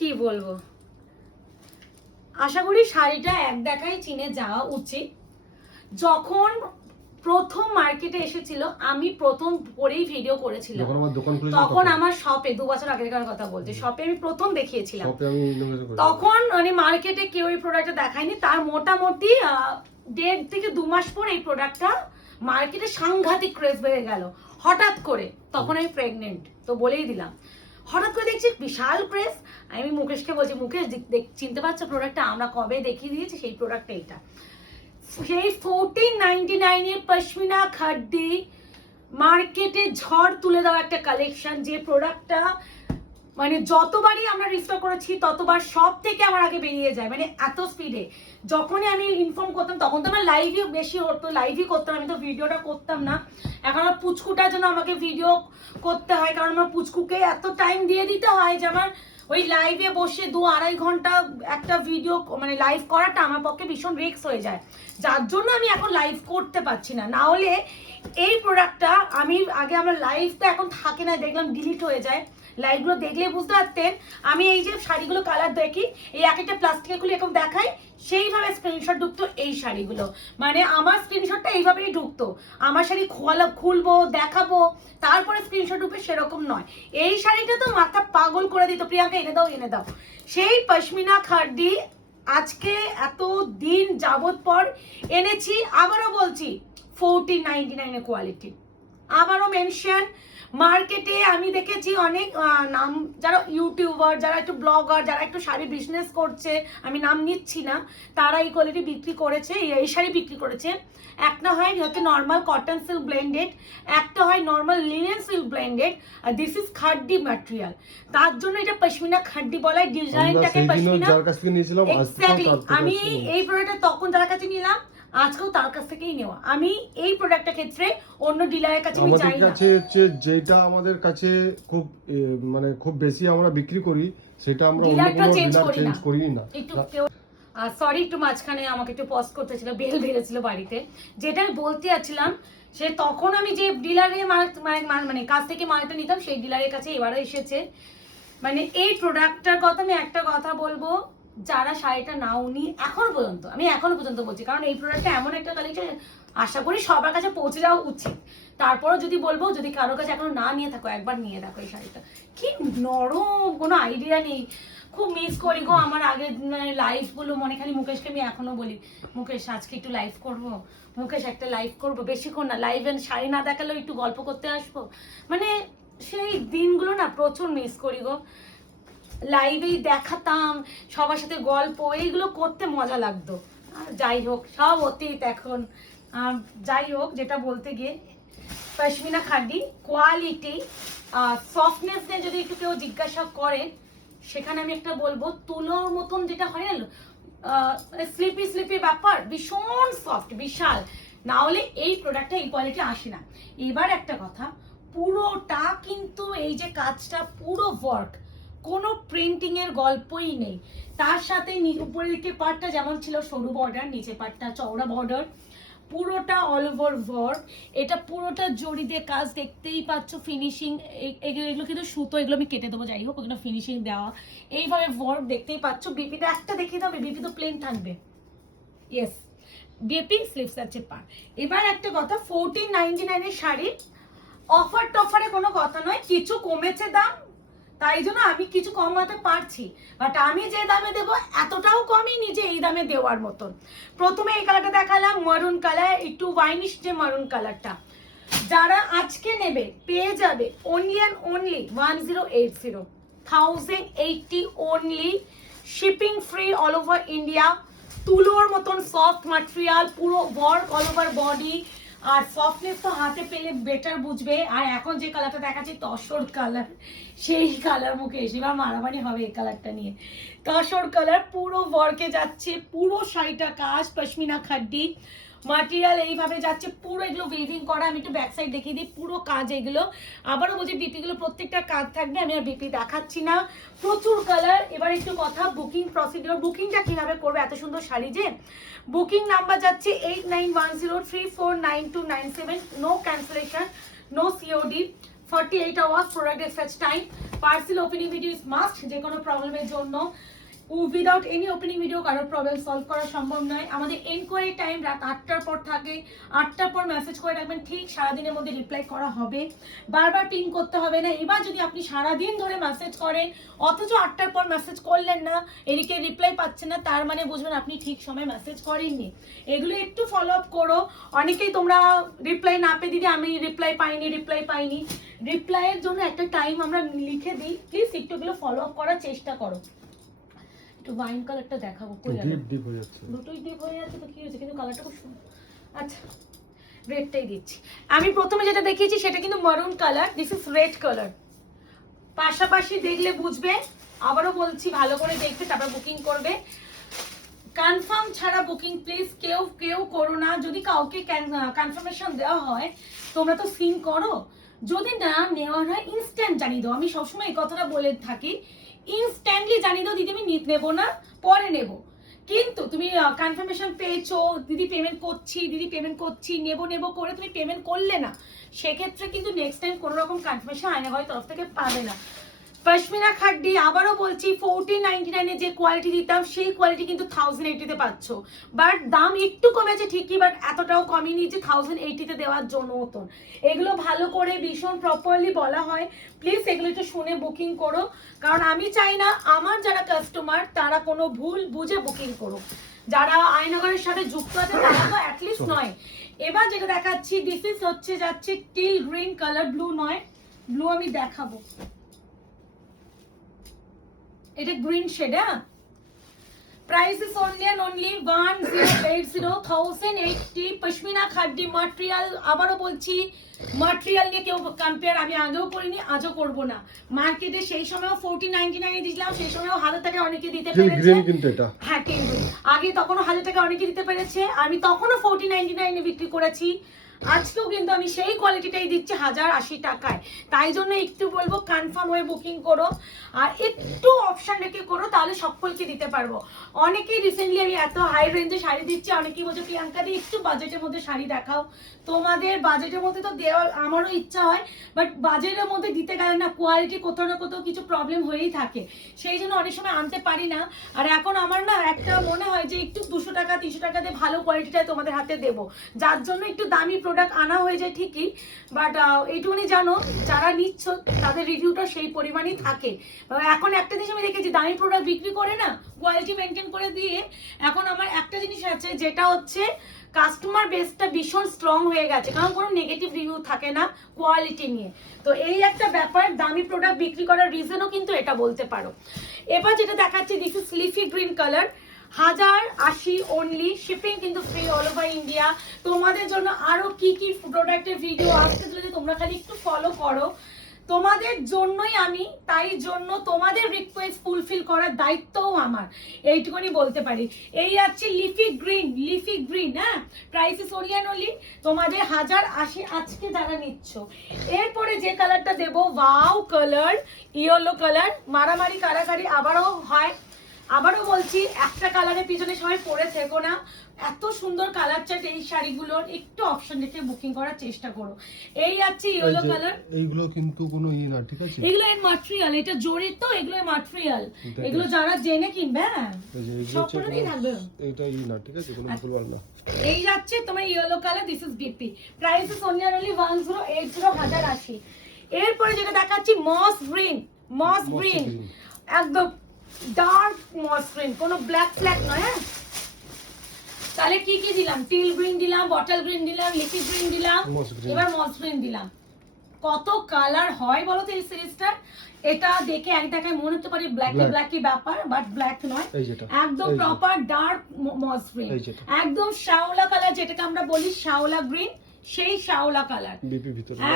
কি বলবো, আশা করি শাড়িটা এক দেখায় চিনে যাওয়া উচিত। যখন প্রথম মার্কেটে এসেছিল, আমি প্রথম পরেই ভিডিও করেছিলাম, তখন আমার শপে 2 বছর আগেকার কথা বলছি, শপে আমি প্রথম দেখিয়েছিলাম। তখন মানে মার্কেটে কেউ এই প্রোডাক্টটা দেখায়নি। তার মোটামুটি 1.5 থেকে 2 মাস পর এই প্রোডাক্টটা মার্কেটে সাংঘাতিক ক্রেজ বেড়ে গেল হঠাৎ করে। তখন আমি প্রেগনেন্ট, তো বলেই দিলাম। হঠাৎ করে দেখছি বিশাল ক্রেজ। আমি মুকেশকে বলছি, মুকেশ চিনতে পারছো প্রোডাক্টটা আমরা কবে দেখিয়ে দিয়েছি? সেই প্রোডাক্টটা এইটা। সেই 1499 এর পশমিনা খাড্ডি মার্কেটে ঝড় তুলে দেওয়া একটা কালেকশন, যে প্রোডাক্টটা মানে যতবারই আমরা রিস্টক করেছি ততবার সব থেকে আমার আগে বেরিয়ে যায়, মানে এত স্পিডে। যখনই আমি ইনফর্ম করতাম তখন তো আমার লাইভই বেশি হতো, লাইভই করতাম, আমি তো ভিডিওটা করতাম না। এখন আমার পুচকুটার জন্য আমাকে ভিডিও করতে হয়, কারণ আমার পুচকুকে এত টাইম দিয়ে দিতে হয় যে আমার ওই লাইভে বসে 2-2.5 ঘন্টা একটা ভিডিও মানে লাইভ করাটা আমার পক্ষে ভীষণ রিস্ক হয়ে যায়, যার জন্য আমি এখন লাইভ করতে পারছি না। না হলে এই প্রোডাক্টটা আমি আগে, আমার লাইভটা এখন থাকে না, দেখলাম ডিলিট হয়ে যায়। লাইভগুলো দেখলে বুঝতে পারতেন আমি এই যে শাড়িগুলো কালার দেখি, এই এক একটা প্লাস্টিকে খুলে এরকম দেখাই, সেইভাবে স্ক্রিনশট ঢুকতো এই শাড়িগুলো। মানে আমার স্ক্রিনশটটা এইভাবেই ঢুকতো, আমার শাড়ি খুলবো দেখাবো তারপরে স্ক্রিনশট ঢুকবে, সেরকম নয়। এই শাড়িটা তো মাথা পাগল করে দিত, প্রিয়াঙ্কা এনে দাও এনে দাও। সেই পশমিনা খাড্ডি আজকে এত দিন যাবত পর এনেছি, আবারও বলছি 1499 এর কোয়ালিটি। আবারও মেনশন, মার্কেটে আমি দেখেছি অনেক নাম, যারা ইউটিউবার, যারা একটু ব্লগার, যারা একটু শাড়ি বিজনেস করছে, আমি নাম নিচ্ছি না, তারা এই কোয়ালিটি বিক্রি করেছে, এই শাড়ি বিক্রি করেছে। একটা হয় হচ্ছে নর্মাল কটন সিল্ক ব্লেন্ডেড, একটা হয় নর্মাল লিনেন সিল্ক ব্লেন্ডেড, আর দিস ইজ খাড্ডি ম্যাটেরিয়াল। তার জন্য এটা পশমিনা খাড্ডি বলা হয়, ডিজাইনটাকে পশমিনা। এক্স্যাক্টলি, আমি এই প্রোডাক্টটা তখন যার কাছে নিলাম, আজকেও তার কাছ থেকেই নেওয়া। আমি এই প্রোডাক্টের ক্ষেত্রে অন্য ডিলারের কাছে আমি যাই না। আমাদের কাছে যেটা আমাদের কাছে খুব মানে খুব বেশি আমরা বিক্রি করি, সেটা আমরা অন্য কোনো ডিলার চেঞ্জ করি না। একটু সরি, একটু মাঝখানে আমাকে একটু পজ করতে ছিল, বেল বেড়েছিল বাড়িতে। যেটা আমি বলতে যাচ্ছিলাম, সে তখন আমি যে ডিলারের মানে কাছ থেকে মালটা নিতাম, সেই ডিলারের কাছে এবারও এসেছে। মানে এই প্রোডাক্টটার কথা আমি একটা কথা বলবো, যারা শাড়িটা নাওনি এখনো পর্যন্ত, আমি এখনো পর্যন্ত বলছি, কারণ এই প্রোডাক্টটা এমন একটা কালেকশন, আশা করি সবার কাছে পৌঁছে যাওয়া উচিত। তারপরও যদি বলবো, যদি কারোর কাছে এখনো না নিয়ে থাকো, একবার নিয়ে দেখো এই শাড়িটা। কি নরম, কোনো আইডিয়া নেই। খুব মিস করি গো আমার আগের লাইফ গুলো, মনে খালি মুকেশকে আমি এখনো বলি, মুকেশ আজকে একটু লাইভ করবো, মুকেশ একটা লাইভ করবো, বেশিক্ষণ না, লাইভ এন্ড শাড়ি না দেখালেও একটু গল্প করতে আসবো। মানে সেই দিনগুলো না প্রচুর মিস করি গো। লাইভেই দেখাতাম, সবার সাথে গল্প, এইগুলো করতে মজা লাগতো। যাই হোক, সব অতীত এখন। যাই হোক, যেটা বলতে গিয়ে, পশমিনা খাড্ডি কোয়ালিটি, সফটনেস নিয়ে যদি একটু কেউ জিজ্ঞাসা করে, সেখানে আমি একটা বলবো, তুলোর মতন যেটা হয় না, স্লিপি স্লিপি ব্যাপার, ভীষণ সফট, বিশাল। না হলে এই প্রোডাক্টটা এই কোয়ালিটি আসে না। এবার একটা কথা, পুরোটা কিন্তু এই যে কাজটা পুরো ওয়ার্ক, কোনো প্রিন্টিং এর গল্পই নেই। তার সাথে উপরের দিকে পার্টটা যেমন ছিল সরু বর্ডার, নিচে পার্টটা চওড়া বর্ডার, পুরোটা অল ওভার ওয়ার্ক। এটা পুরোটা জড়ি দিয়ে কাজ, দেখতেই পাচ্ছ ফিনিশিং। এগুলো কিন্তু সুতো, এগুলো আমি কেটে দেবো, যাই হোক ওগুলো ফিনিশিং দেওয়া, এইভাবে ওয়ার্ক দেখতেই পাচ্ছ। বিপিটা একটা দেখিয়ে দাও, বিপি তো প্লেন থাকবে। ইয়েস, বিপি স্লিভস আছে পার। এবার একটা কথা, 1499 এর শাড়ি, অফার টফারে কোনো কথা নয়, কিছু কমেছে দাম, তাই জন্য আমি কিছু কমাতে পারছি, বাট আমি যে দামে দেবো এতটাও কমই নিজে এই দামে দেওয়ার মতন। প্রথমে এই কালারটা দেখালাম, মারুন কালার, একটু ওয়াইনিশ যে মারুন কালারটা, যারা আজকে নেবে পেয়ে যাবে only and only 1080 only, shipping free all over India. তুলোর মতন সফট ম্যাটেরিয়াল, পুরো ওয়ার্ক অল ওভার বডি, আর সফটনেস তো হাতে পেলে বেটার বুঝবে। আর এখন যে কালারটা দেখাচ্ছি তসর কালার, সেই কালার মুখে এবার মারামারি হবে এই কালারটা নিয়ে। তসর কালার, পুরো ওয়ার্কে যাচ্ছে, পুরো শাড়িটা কাজ, পশমিনা খাড্ডি মাটেরিয়াল এইভাবে যাচ্ছে, পুরো এগুলো উইভিং করা। আমি একটু ব্যাক সাইড দেখিয়ে দিই, পুরো কাজ এগুলো। আবারও বলছি, বিপিগুলো প্রত্যেকটা কাজ থাকবে, আমি আর বিপি দেখাচ্ছি না। প্রচুর কালার। এবার একটু কথা বুকিং প্রসিডিওর, বুকিংটা কিভাবে করবে, এত সুন্দর শাড়ি যে। বুকিং নাম্বার যাচ্ছে 8910349297, no cancellation, no COD. 48 hours product dispatch time. Parcel opening video is must, যে কোনো প্রবলেমের জন্য। উইদাউট এনি ওপেনিং ভিডিও কারোর প্রবলেম সলভ করা সম্ভব নয়। আমাদের এনকোয়ারি টাইম রাত 8টার পর থাকে, 8টার পর মেসেজ করে রাখবেন, ঠিক সারাদিনের মধ্যে রিপ্লাই করা হবে, বারবার পিং করতে হবে না। এবার যদি আপনি সারাদিন ধরে মেসেজ করেন অথচ 8টার পর মেসেজ করলেন না, এদিকে রিপ্লাই পাচ্ছেন না, তার মানে বুঝবেন আপনি ঠিক সময় মেসেজ করেননি। এগুলো একটু ফলো আপ করো। অনেকেই তোমরা রিপ্লাই না পেয়ে দিদি আমি রিপ্লাই পাইনি। রিপ্লাইয়ের জন্য একটা টাইম আমরা লিখে দিই, প্লিজ একটু এগুলো ফলো আপ করার চেষ্টা করো। একটু ওয়াইন কালারটা দেখাবো, ডিপ হয়ে যাচ্ছে, দুটোই ডিপ হয়ে যাচ্ছে তো কি হয়েছে, কিন্তু কালারটা খুব সুন্দর। আচ্ছা রেডটাই দিচ্ছি। আমি প্রথমে যেটা দেখিয়েছি সেটা কিন্তু মারুন colour, this is red colour. পাশাপাশি দেখলে বুঝবে, আবারও বলছি ভালো করে দেখবে তারপর বুকিং করবে। কনফার্ম ছাড়া বুকিং প্লিজ কেউ করো না। যদি কাউকে কনফার্মেশন দেওয়া হয় তোমরা তো সিন করো, যদি না নেওয়া হয় ইনস্ট্যান্ট জানিয়ে দাও। আমি সবসময় এই কথাটা বলে থাকি, ইনস্ট্যান্টলি জানিয়ে দাও দিদি আমি নেবো না, পরে নেব। কিন্তু তুমি কনফার্মেশন পেয়েছো, দিদি পেমেন্ট করছি নেবো করে তুমি পেমেন্ট করলে না, সেক্ষেত্রে কিন্তু নেক্সট টাইম কোনো রকম কনফার্মেশন আয়না হয় তরফ থেকে পাবে না। পশমিনা খাড্ডি আবারও বলছি 1499 যে কোয়ালিটি দিতাম সেই কোয়ালিটি কিন্তু 1080 পাচ্ছ। বাট দাম একটু কমেছে ঠিকই, বাট এতটাও কমেনি যে 1080 দেওয়ার জন্য মতন। এগুলো ভালো করে ভীষণ প্রপারলি বলা হয়, প্লিজ এগুলো একটু শুনে বুকিং করো। কারণ আমি চাই না আমার যারা কাস্টমার তারা কোনো ভুল বুঝে বুকিং করো। যারা আয়নাগরের সাথে যুক্ত আছে তারা তো অ্যাটলিস্ট নয়। এবার যেটা দেখাচ্ছি দিস ইজ হচ্ছে যাচ্ছে টিল গ্রিন কালার, ব্লু নয়, ব্লু আমি দেখাবো, এটা green shade. Price is only 1080 pashmina khaddi material. আবারও বলছি ম্যাটেরিয়াল নিয়ে কেউ কম্পেয়ার আমি আগেও করিনি, আজও করব না। মার্কেটে সেই সময়ও 1499 দিয়েছিলাম, সেই সময়ও 1000 টাকা অনেকে দিতে পেরেছে। হ্যাঁ আগে তখনও 1000 টাকা অনেকে দিতে পেরেছে, আমি তখনও 1499 বিক্রি করেছি। আজকেও কিন্তু আমি সেই কোয়ালিটিটাই দিচ্ছি 1080 টাকায়। তাই জন্য একটু বলবো কনফার্ম হয়ে বুকিং করো, আর একটু অপশন রেখে করো, তাহলে সকলকে দিতে পারবো। অনেকেই রিসেন্টলি আমি এত হাই রেঞ্জে শাড়ি দিচ্ছি, অনেকেই বলছে প্রিয়াঙ্কা দি একটু বাজেটের মধ্যে শাড়ি দেখাও। তোমাদের বাজেটের মধ্যে তো দেওয়ার আমারও ইচ্ছা হয়, বাট বাজেটের মধ্যে দিতে গেলে না কোয়ালিটি কোথাও না কোথাও কিছু প্রবলেম হয়েই থাকে, সেই জন্য অনেক সময় আনতে পারি না। আর এখন আমার না একটা মনে হয় যে একটু 200 টাকা 300 টাকা দিয়ে ভালো কোয়ালিটিটা তোমাদের হাতে দেবো, যার জন্য একটু দামি প্রোডাক্ট আনা হয়ে যায় ঠিকই, বাট এইটুকুনি জানো যারা নিচ্ছ তাদের রিভিউটা সেই পরিমাণই থাকে। এখন একটা জিনিস আমি দেখেছি, দামি প্রোডাক্ট বিক্রি করে না কোয়ালিটি মেনটেন করে দিয়ে, এখন আমার একটা জিনিস আছে যেটা হচ্ছে কাস্টমার বেসটা ভীষণ স্ট্রং হয়ে গেছে, কারণ কোনো নেগেটিভ রিভিউ থাকে না কোয়ালিটি নিয়ে। তো এই একটা ব্যাপার, দামি প্রোডাক্ট বিক্রি করার রিজনও কিন্তু এটা বলতে পারো। এবার যেটা দেখাচ্ছি this is leafy green colour, 1080 only, shipping কিন্তু ফ্রি অল ওভার ইন্ডিয়া। তোমাদের জন্য আরো কি প্রোডাক্টের ভিডিও আসতে চলেছে তোমরা খালি একটু ফলো করো, তোমাদের জন্যই আমি, তাই জন্য তোমাদের রিকোয়েস্ট ফুলফিল করার দায়িত্বও আমার, এইটুকুনি বলতে পারি। এই আছে লিফি গ্রিন, হ্যাঁ প্রাইস ইজ অনলি তোমাদের 1080 আজকে যারা নিচ্ছ। এরপরে যে কালারটা দেবো, ওয়াও কালার, ইয়েলো কালার, মারামারি কারাকারি আবারও হয়। আবারও বলছি একটা কালারের পিছনে সবাই পরে থেকো না, এত সুন্দর কালার চার্ট এই শাড়িগুলোর, একটু অপশন রেখে বুকিং করার চেষ্টা করো। এই আছে ইয়েলো কালার, এইগুলো কিন্তু কোনো না, ঠিক আছে এগুলো এর ম্যাটেরিয়াল, এটা জরির তো, এগুলো এর ম্যাটেরিয়াল, এগুলো যারা জেনে কিনবে হ্যাঁ সবটাই থাকবে, এটা না, ঠিক আছে কোনো ভুলভাল না। এই যাচ্ছে তোমার yellow colour, this is BP, price is only 1080। এরপরে যেটা দেখাচ্ছি মস গ্রিন, একদম ডার্ক মস গ্রিন, কোনো ব্ল্যাক নয়। হ্যাঁ তাহলে কি দিলাম, টিল গ্রিন দিলাম, বটল গ্রিন দিলাম, লিফি গ্রিন দিলাম, এবার মস গ্রিন দিলাম। কত কালার হয় বলো তো এই সিরিজটা? এটা দেখে এক দেখায় মনে হতে পারে ব্ল্যাকি ব্যাপার, বাট ব্ল্যাক নয়, একদম প্রপার ডার্ক মস গ্রিন, একদম শ্যাওলা কালার, যেটাকে আমরা বলি শ্যাওলা গ্রিন, সেই শ্যাওলা কালার,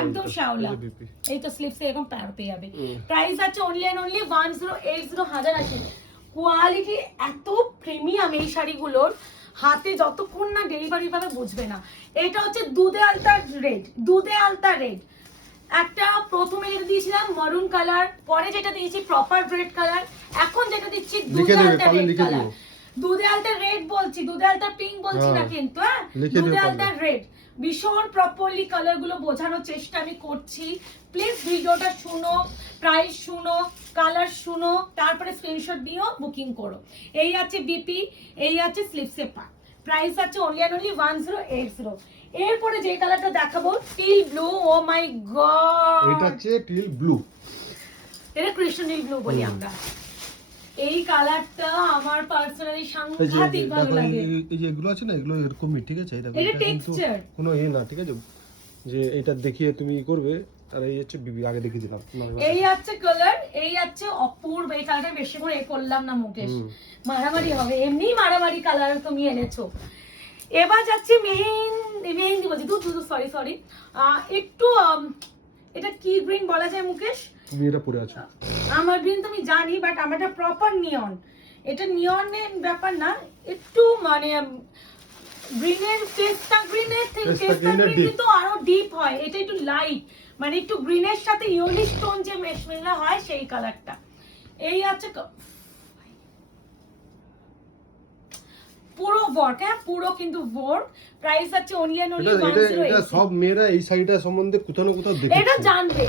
একদম শ্যাওলা। এই তো স্লিপস এরকম পেয়ে যাবে। প্রাইস আছে অনলি 1080, 1080। কোয়ালিটি এত প্রিমিয়াম এই শাড়িগুলোর, হাতে যতক্ষণ না ডেলিভারি পাবে বুঝবে না। এটা হচ্ছে দুধে আলতা রেড, একটা প্রথমে যেটা দিয়েছিলাম মারুন কালার, পরে যেটা দিয়েছি প্রপার রেড কালার, এখন যেটা দিচ্ছি দুধে আলতা রেড কালার। দুধে আলতা রেড বলছি, দুধে আলতা পিঙ্ক বলছি না কিন্তু, হ্যাঁ দুধে আলতা রেড। ভীষণ প্রপারলি কালার গুলো বোঝানোর চেষ্টা আমি করছি। প্লিজ ভিডিওটা শুনো, প্রাইস শুনো, কালার শুনো, তারপরে স্ক্রিনশট দিও, বুকিং করো। এই আছে বিপি, এই আছে স্লিপসে পা, প্রাইস আছে অনলি অ্যান্ড অনলি 1080। এরপরে যে কালারটা দেখাবো টিল ব্লু, ও মাই গড, এটা হচ্ছে টিল ব্লু, এটা কৃষ্ণ নীল ব্লু বলি আমরা। এই কালারটা আমার পার্সোনালি সাংঘাতিক ভালো লাগে। এই যে এগুলো আছে না, এগুলো এরকমই, ঠিক আছে? এটা এটা টেক্সচার, কোনো না, ঠিক আছে? যে এটা দেখিয়ে তুমি করবে, আর এই হচ্ছে বিবি আগে দেখিয়ে দিলাম। এই আছে কালার, এই আছে অপূর্ব। এই কালারটা বেশি করে করলাম না মুকেশ, মারামারি হবে, এমনি মারামারি কালার তুমি এনেছো। এবার যাচ্ছে মেহেন্দি বলছি, সরি একটু এটা কি গ্রিন বলা যায় মুকেশ? তুমি এটা পরে আছো, আমার গ্রিন তুমি জানি, বাট আমার এটা প্রপার নিয়ন। এটা নিয়নের ব্যাপার না, একটু মানে গ্রিনের টেস্টটা, গ্রিনের টেস্টটা কিন্তু আরো ডিপ হয়, এটা একটু লাইট, মানে একটু গ্রিনের সাথে ইয়েলিশ টোন যে মেশমেলা হয় সেই কালারটা। এই আছে পুরো ওয়ার্ক, হ্যাঁ পুরো কিন্তু ওয়ার্ক। প্রাইস আছে অনলি এন্ড অনলি 1080। এটা সব মেয়েরা এই শাড়িটা সম্বন্ধে কোথাও না কোথাও দেখেছে, এটা জানবে,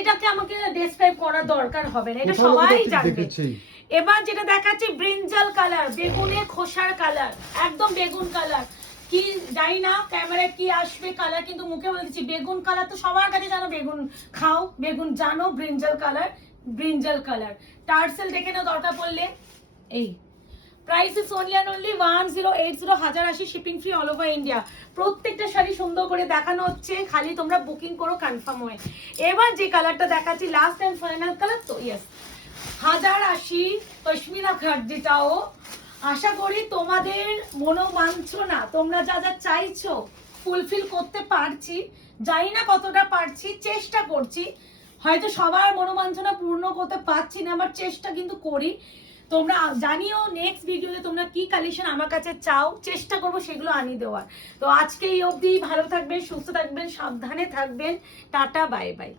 এটাকে আমাকে ডেসক্রাইব করা দরকার হবে না, এটা সবাই জানবে। এবার যেটা দেখাচ্ছি ব্রিঞ্জাল কালার, বেগুনের খোসার কালার, একদম বেগুন কালার। কি জানি না ক্যামেরায় কি আসবে কালার, কিন্তু মুখে বলে দিচ্ছি বেগুন কালার তো সবার কাছে জানো, বেগুন খাও, বেগুন জানো। ব্রিঞ্জাল কালার টার্সেল দেখে নাও দরকার পড়লে। এই price is only and only 1080, 1080 shipping free all over India. প্রত্যেকটা শাড়ি সুন্দর করে দেখানো হচ্ছে, খালি তোমরা বুকিং করো কনফার্ম হয়ে। এবার যে কালারটা দেখাচ্ছি লাস্ট এন্ড ফাইনাল কালার, তো ইয়েস 1080 পশমিনা খাদ্যটাও। আশা করি তোমাদের মনোবাঞ্ছনা, তোমরা যা যা চাইছো ফুলফিল করতে পারছি। জানি না কতটা পারছি, চেষ্টা করছি। হয়তো সবার মনোবাঞ্ছনা পূর্ণ করতে পারছি না, আমার চেষ্টা কিন্তু করি। তোমরা জানিও নেক্সট ভিডিওতে তোমরা কি কালেকশন আমার কাছে চাও, চেষ্টা করবো সেগুলো আনিয়ে দেওয়ার। তো আজকে এই অবধি, ভালো থাকবেন, সুস্থ থাকবেন, সাবধানে থাকবেন, টাটা বাই বাই।